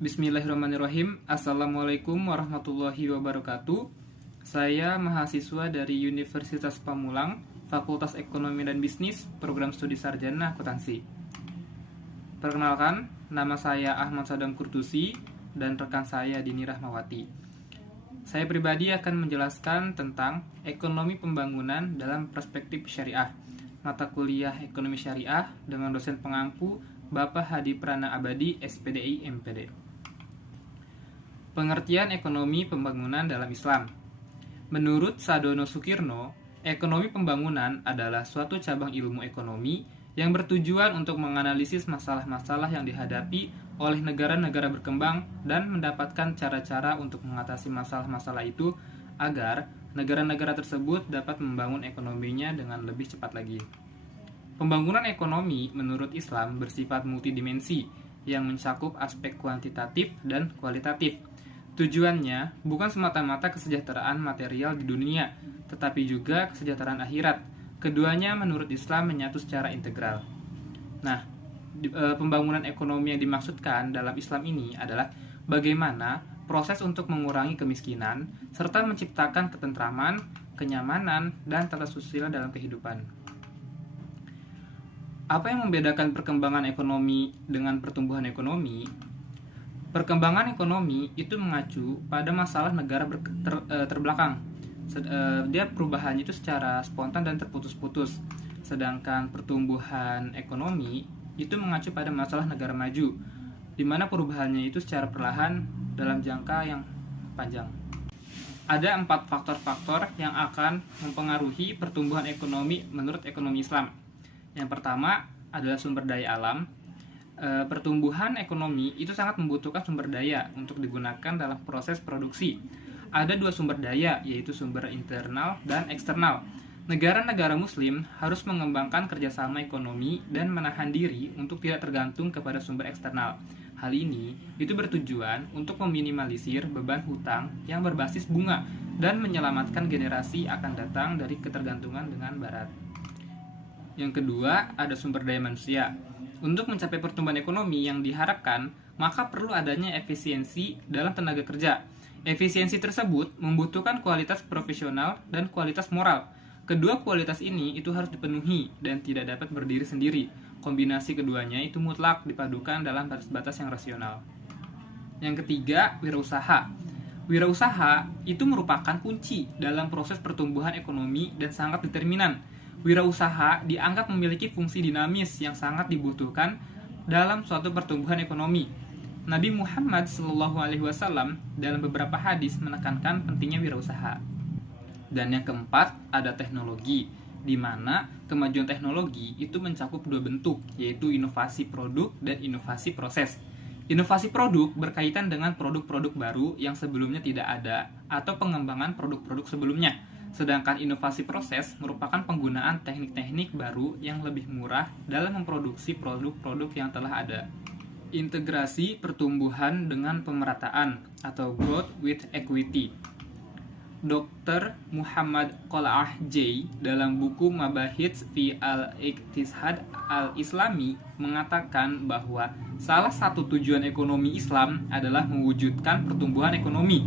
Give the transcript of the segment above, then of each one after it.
Bismillahirrahmanirrahim. Assalamualaikum warahmatullahi wabarakatuh. Saya mahasiswa dari Universitas Pamulang, Fakultas Ekonomi dan Bisnis, Program Studi Sarjana Akuntansi. Perkenalkan, nama saya Ahmad Sadam Kurtusi dan rekan saya Dini Rahmawati. Saya pribadi akan menjelaskan tentang ekonomi pembangunan dalam perspektif syariah, mata kuliah ekonomi syariah dengan dosen pengampu Bapak Hadi Prana Abadi, SPDI MPD. Pengertian ekonomi pembangunan dalam Islam. Menurut Sadono Sukirno, ekonomi pembangunan adalah suatu cabang ilmu ekonomi yang bertujuan untuk menganalisis masalah-masalah yang dihadapi oleh negara-negara berkembang dan mendapatkan cara-cara untuk mengatasi masalah-masalah itu agar negara-negara tersebut dapat membangun ekonominya dengan lebih cepat lagi. Pembangunan ekonomi menurut Islam bersifat multidimensi yang mencakup aspek kuantitatif dan kualitatif. Tujuannya bukan semata-mata kesejahteraan material di dunia, tetapi juga kesejahteraan akhirat. Keduanya menurut Islam menyatu secara integral. Nah, pembangunan ekonomi yang dimaksudkan dalam Islam ini adalah bagaimana proses untuk mengurangi kemiskinan, serta menciptakan ketentraman, kenyamanan, dan tata susila dalam kehidupan. Apa yang membedakan perkembangan ekonomi dengan pertumbuhan ekonomi? Perkembangan ekonomi itu mengacu pada masalah negara terbelakang. Dia perubahannya itu secara spontan dan terputus-putus. Sedangkan pertumbuhan ekonomi itu mengacu pada masalah negara maju, di mana perubahannya itu secara perlahan dalam jangka yang panjang. Ada 4 faktor-faktor yang akan mempengaruhi pertumbuhan ekonomi menurut ekonomi Islam. Yang pertama adalah sumber daya alam. Pertumbuhan ekonomi itu sangat membutuhkan sumber daya untuk digunakan dalam proses produksi. Ada 2 sumber daya, yaitu sumber internal dan eksternal. Negara-negara muslim harus mengembangkan kerjasama ekonomi dan menahan diri untuk tidak tergantung kepada sumber eksternal. Hal ini itu bertujuan untuk meminimalisir beban hutang yang berbasis bunga dan menyelamatkan generasi akan datang dari ketergantungan dengan barat. Yang kedua, ada sumber daya manusia. Untuk mencapai pertumbuhan ekonomi yang diharapkan, maka perlu adanya efisiensi dalam tenaga kerja. Efisiensi tersebut membutuhkan kualitas profesional dan kualitas moral. Kedua kualitas ini itu harus dipenuhi dan tidak dapat berdiri sendiri. Kombinasi keduanya itu mutlak dipadukan dalam batas-batas yang rasional. Yang ketiga, wirausaha. Wirausaha itu merupakan kunci dalam proses pertumbuhan ekonomi dan sangat determinan. Wirausaha dianggap memiliki fungsi dinamis yang sangat dibutuhkan dalam suatu pertumbuhan ekonomi. Nabi Muhammad SAW dalam beberapa hadis menekankan pentingnya wirausaha. Dan yang keempat, ada teknologi, di mana kemajuan teknologi itu mencakup 2 bentuk, yaitu inovasi produk dan inovasi proses. Inovasi produk berkaitan dengan produk-produk baru yang sebelumnya tidak ada atau pengembangan produk-produk sebelumnya. Sedangkan inovasi proses merupakan penggunaan teknik-teknik baru yang lebih murah dalam memproduksi produk-produk yang telah ada. Integrasi pertumbuhan dengan pemerataan atau growth with equity. Dr. Muhammad Qala'ah J. dalam buku Mabahits fi al-Iqtisad al-Islami mengatakan bahwa salah satu tujuan ekonomi Islam adalah mewujudkan pertumbuhan ekonomi.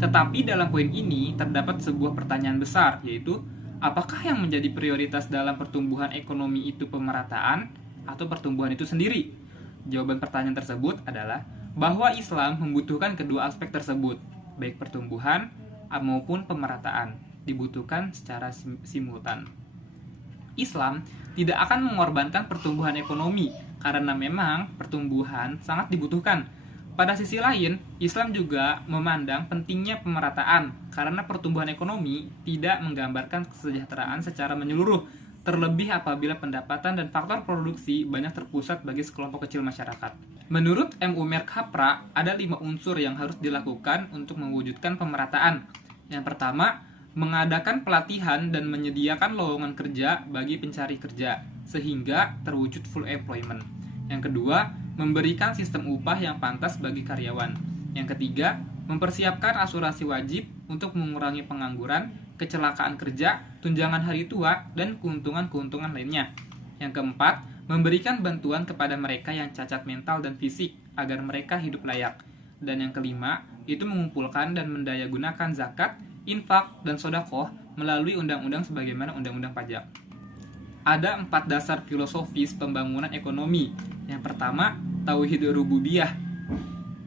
Tetapi dalam poin ini terdapat sebuah pertanyaan besar, yaitu apakah yang menjadi prioritas dalam pertumbuhan ekonomi itu pemerataan atau pertumbuhan itu sendiri? Jawaban pertanyaan tersebut adalah bahwa Islam membutuhkan kedua aspek tersebut, baik pertumbuhan maupun pemerataan, dibutuhkan secara simultan. Islam tidak akan mengorbankan pertumbuhan ekonomi karena memang pertumbuhan sangat dibutuhkan. Pada sisi lain, Islam juga memandang pentingnya pemerataan karena pertumbuhan ekonomi tidak menggambarkan kesejahteraan secara menyeluruh, terlebih apabila pendapatan dan faktor produksi banyak terpusat bagi sekelompok kecil masyarakat. Menurut M. Umer Kapra, ada 5 unsur yang harus dilakukan untuk mewujudkan pemerataan. Yang pertama, mengadakan pelatihan dan menyediakan lowongan kerja bagi pencari kerja, sehingga terwujud full employment. Yang kedua, memberikan sistem upah yang pantas bagi karyawan. Yang ketiga, mempersiapkan asuransi wajib untuk mengurangi pengangguran, kecelakaan kerja, tunjangan hari tua, dan keuntungan-keuntungan lainnya. Yang keempat, memberikan bantuan kepada mereka yang cacat mental dan fisik agar mereka hidup layak. Dan yang kelima, itu mengumpulkan dan mendayagunakan zakat, infak, dan sedekah melalui undang-undang sebagaimana undang-undang pajak. Ada 4 dasar filosofis pembangunan ekonomi. Yang pertama, tauhid rububiyah.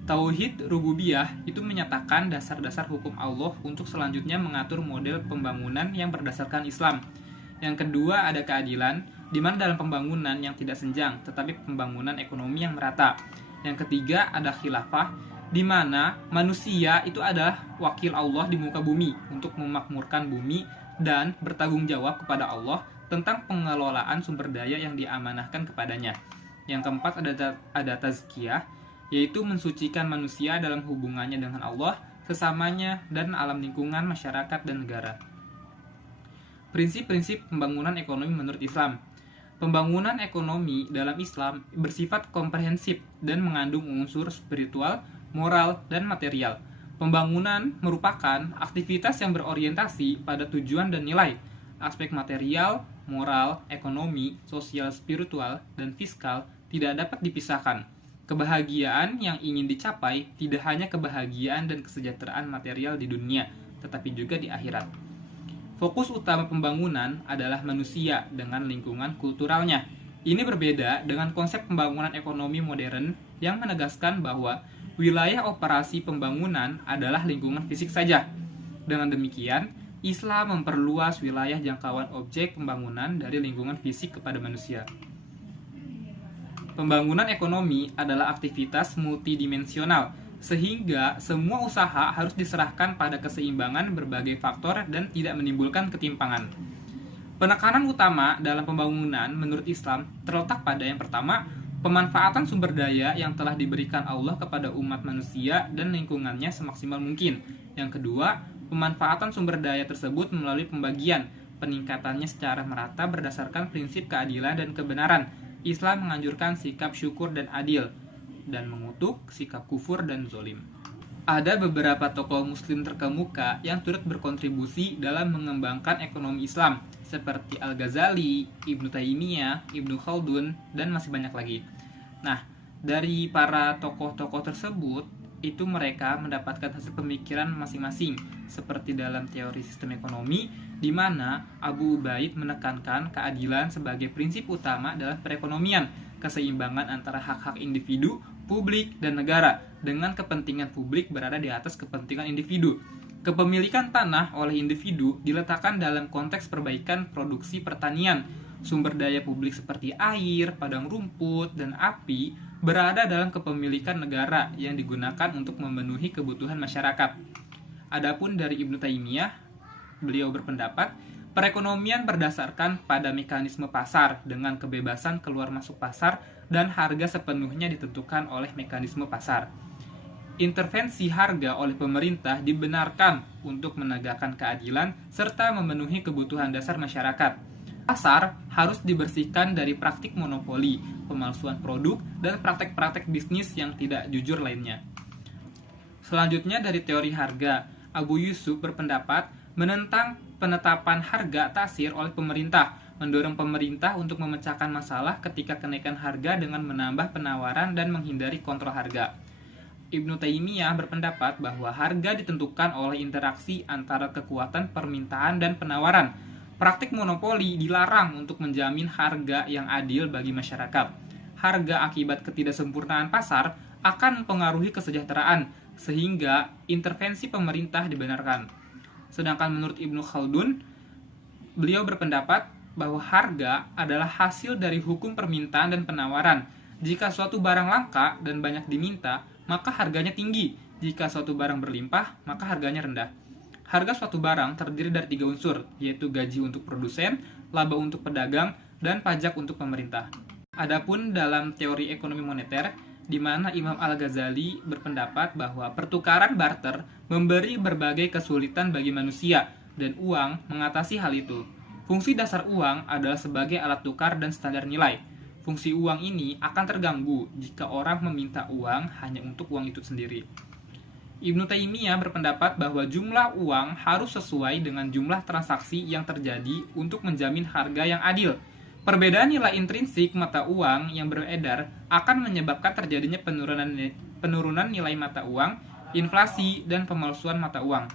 Tauhid rububiyah itu menyatakan dasar-dasar hukum Allah untuk selanjutnya mengatur model pembangunan yang berdasarkan Islam. Yang kedua, ada keadilan, di mana dalam pembangunan yang tidak senjang, tetapi pembangunan ekonomi yang merata. Yang ketiga, ada khilafah, di mana manusia itu adalah wakil Allah di muka bumi untuk memakmurkan bumi dan bertanggung jawab kepada Allah tentang pengelolaan sumber daya yang diamanahkan kepadanya. Yang keempat, ada tazkiyah, yaitu mensucikan manusia dalam hubungannya dengan Allah, sesamanya, dan alam lingkungan, masyarakat, dan negara. Prinsip-prinsip pembangunan ekonomi menurut Islam. Pembangunan ekonomi dalam Islam bersifat komprehensif dan mengandung unsur spiritual, moral, dan material. Pembangunan merupakan aktivitas yang berorientasi pada tujuan dan nilai. Aspek material, moral, ekonomi, sosial, spiritual, dan fiskal tidak dapat dipisahkan. Kebahagiaan yang ingin dicapai tidak hanya kebahagiaan dan kesejahteraan material di dunia, tetapi juga di akhirat. Fokus utama pembangunan adalah manusia dengan lingkungan kulturalnya. Ini berbeda dengan konsep pembangunan ekonomi modern yang menegaskan bahwa wilayah operasi pembangunan adalah lingkungan fisik saja. Dengan demikian, Islam memperluas wilayah jangkauan objek pembangunan dari lingkungan fisik kepada manusia. Pembangunan ekonomi adalah aktivitas multidimensional, sehingga semua usaha harus diserahkan pada keseimbangan berbagai faktor dan tidak menimbulkan ketimpangan. Penekanan utama dalam pembangunan menurut Islam terletak pada yang pertama, pemanfaatan sumber daya yang telah diberikan Allah kepada umat manusia dan lingkungannya semaksimal mungkin. Yang kedua, pemanfaatan sumber daya tersebut melalui pembagian, peningkatannya secara merata berdasarkan prinsip keadilan dan kebenaran. Islam menganjurkan sikap syukur dan adil, dan mengutuk sikap kufur dan zolim. Ada beberapa tokoh muslim terkemuka yang turut berkontribusi dalam mengembangkan ekonomi Islam, seperti Al-Ghazali, Ibnu Taimiyah, Ibnu Khaldun, dan masih banyak lagi. Nah, dari para tokoh-tokoh tersebut, itu mereka mendapatkan hasil pemikiran masing-masing, seperti dalam teori sistem ekonomi, di mana Abu Ubaid menekankan keadilan sebagai prinsip utama dalam perekonomian, keseimbangan antara hak-hak individu, publik, dan negara, dengan kepentingan publik berada di atas kepentingan individu. Kepemilikan tanah oleh individu diletakkan dalam konteks perbaikan produksi pertanian. Sumber daya publik seperti air, padang rumput, dan api berada dalam kepemilikan negara yang digunakan untuk memenuhi kebutuhan masyarakat. Adapun dari Ibnu Taimiyah, beliau berpendapat, perekonomian berdasarkan pada mekanisme pasar dengan kebebasan keluar masuk pasar dan harga sepenuhnya ditentukan oleh mekanisme pasar. Intervensi harga oleh pemerintah dibenarkan untuk menegakkan keadilan serta memenuhi kebutuhan dasar masyarakat. Pasar harus dibersihkan dari praktik monopoli, pemalsuan produk, dan praktek-praktek bisnis yang tidak jujur lainnya. Selanjutnya dari teori harga, Abu Yusuf berpendapat menentang penetapan harga taksir oleh pemerintah, mendorong pemerintah untuk memecahkan masalah ketika kenaikan harga dengan menambah penawaran dan menghindari kontrol harga. Ibnu Taimiyah berpendapat bahwa harga ditentukan oleh interaksi antara kekuatan permintaan dan penawaran. Praktik monopoli dilarang untuk menjamin harga yang adil bagi masyarakat. Harga akibat ketidaksempurnaan pasar akan mempengaruhi kesejahteraan, sehingga intervensi pemerintah dibenarkan. Sedangkan menurut Ibnu Khaldun, beliau berpendapat bahwa harga adalah hasil dari hukum permintaan dan penawaran. Jika suatu barang langka dan banyak diminta, maka harganya tinggi. Jika suatu barang berlimpah, maka harganya rendah. Harga suatu barang terdiri dari 3 unsur, yaitu gaji untuk produsen, laba untuk pedagang, dan pajak untuk pemerintah. Adapun dalam teori ekonomi moneter, di mana Imam Al-Ghazali berpendapat bahwa pertukaran barter memberi berbagai kesulitan bagi manusia, dan uang mengatasi hal itu. Fungsi dasar uang adalah sebagai alat tukar dan standar nilai. Fungsi uang ini akan terganggu jika orang meminta uang hanya untuk uang itu sendiri. Ibnu Taimiyah berpendapat bahwa jumlah uang harus sesuai dengan jumlah transaksi yang terjadi untuk menjamin harga yang adil. Perbedaan nilai intrinsik mata uang yang beredar akan menyebabkan terjadinya penurunan nilai mata uang, inflasi, dan pemalsuan mata uang.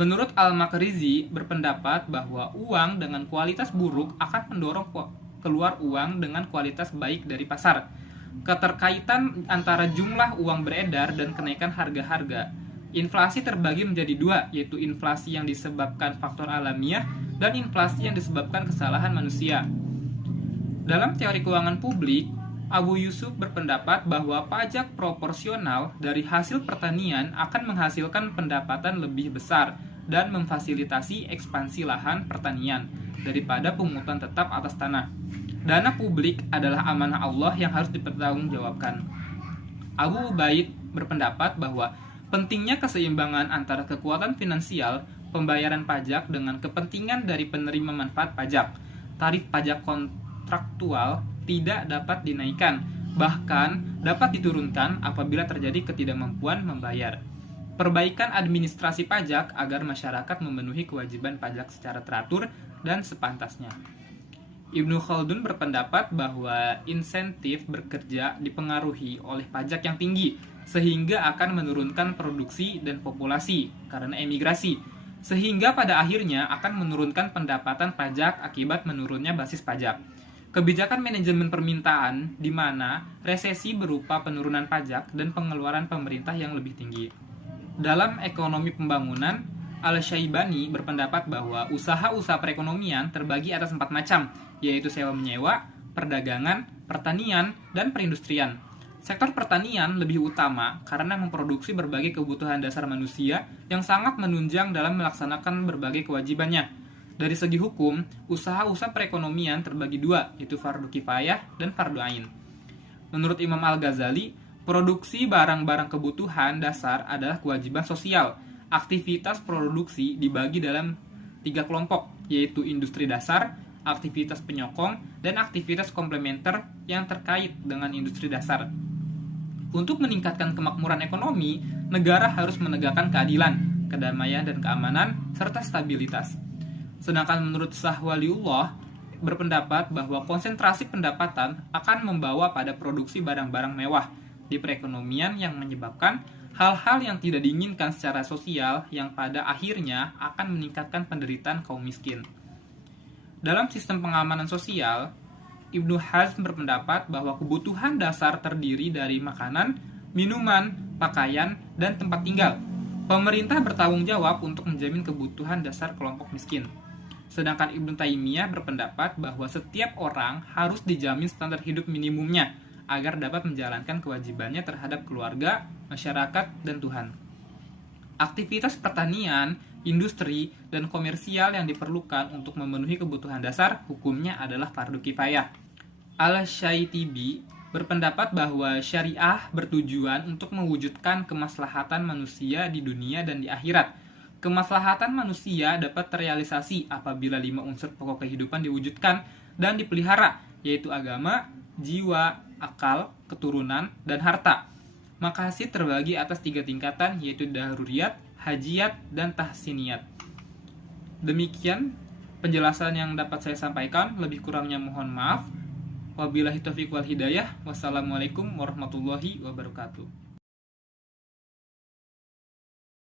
Menurut Al-Makrizi berpendapat bahwa uang dengan kualitas buruk akan mendorong keluar uang dengan kualitas baik dari pasar. Keterkaitan antara jumlah uang beredar dan kenaikan harga-harga. Inflasi terbagi menjadi dua, yaitu inflasi yang disebabkan faktor alamiah dan inflasi yang disebabkan kesalahan manusia. Dalam teori keuangan publik, Abu Yusuf berpendapat bahwa pajak proporsional dari hasil pertanian akan menghasilkan pendapatan lebih besar dan memfasilitasi ekspansi lahan pertanian daripada pungutan tetap atas tanah. Dana publik adalah amanah Allah yang harus dipertanggungjawabkan. Abu Ubaid berpendapat bahwa pentingnya keseimbangan antara kekuatan finansial, pembayaran pajak dengan kepentingan dari penerima manfaat pajak. Tarif pajak kontraktual tidak dapat dinaikkan, bahkan dapat diturunkan apabila terjadi ketidakmampuan membayar. Perbaikan administrasi pajak agar masyarakat memenuhi kewajiban pajak secara teratur dan sepantasnya. Ibnu Khaldun berpendapat bahwa insentif bekerja dipengaruhi oleh pajak yang tinggi, sehingga akan menurunkan produksi dan populasi karena emigrasi, sehingga pada akhirnya akan menurunkan pendapatan pajak akibat menurunnya basis pajak. Kebijakan manajemen permintaan di mana resesi berupa penurunan pajak dan pengeluaran pemerintah yang lebih tinggi. Dalam ekonomi pembangunan, Al-Syaibani berpendapat bahwa usaha-usaha perekonomian terbagi atas 4 macam, yaitu sewa-menyewa, perdagangan, pertanian, dan perindustrian. Sektor pertanian lebih utama karena memproduksi berbagai kebutuhan dasar manusia yang sangat menunjang dalam melaksanakan berbagai kewajibannya. Dari segi hukum, usaha-usaha perekonomian terbagi dua, yaitu fardu kifayah dan fardu ain. Menurut Imam Al-Ghazali, produksi barang-barang kebutuhan dasar adalah kewajiban sosial. Aktivitas produksi dibagi dalam 3 kelompok, yaitu industri dasar, aktivitas penyokong, dan aktivitas komplementer yang terkait dengan industri dasar. Untuk meningkatkan kemakmuran ekonomi, negara harus menegakkan keadilan, kedamaian dan keamanan, serta stabilitas. Sedangkan menurut Sahwaliullah berpendapat bahwa konsentrasi pendapatan akan membawa pada produksi barang-barang mewah di perekonomian yang menyebabkan hal-hal yang tidak diinginkan secara sosial yang pada akhirnya akan meningkatkan penderitaan kaum miskin. Dalam sistem pengamanan sosial, Ibnu Hazm berpendapat bahwa kebutuhan dasar terdiri dari makanan, minuman, pakaian, dan tempat tinggal. Pemerintah bertanggung jawab untuk menjamin kebutuhan dasar kelompok miskin. Sedangkan Ibnu Taimiyah berpendapat bahwa setiap orang harus dijamin standar hidup minimumnya agar dapat menjalankan kewajibannya terhadap keluarga, masyarakat, dan Tuhan. Aktivitas pertanian, industri, dan komersial yang diperlukan untuk memenuhi kebutuhan dasar hukumnya adalah fardu kifayah. Al-Syaitibi berpendapat bahwa syariah bertujuan untuk mewujudkan kemaslahatan manusia di dunia dan di akhirat. Kemaslahatan manusia dapat terrealisasi apabila 5 unsur pokok kehidupan diwujudkan dan dipelihara, yaitu agama, jiwa, akal, keturunan, dan harta. Makasih terbagi atas 3 tingkatan, yaitu daruriyat, hajiyat, dan tahsiniyat. Demikian penjelasan yang dapat saya sampaikan, lebih kurangnya mohon maaf. Wabillahi taufiq wal hidayah. Wassalamualaikum warahmatullahi wabarakatuh.